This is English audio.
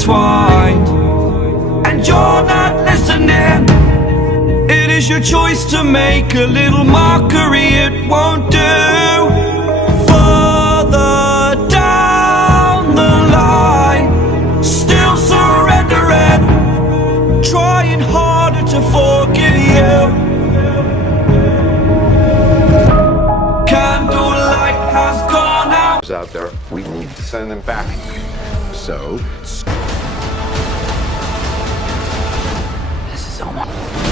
intertwined, and you're not listening. It is your choice to make a little mockery, it won't do. Further down the line, still surrendering, trying harder to forgive you. Candlelight has gone out. Out there, we need to send them back. So This is Omar.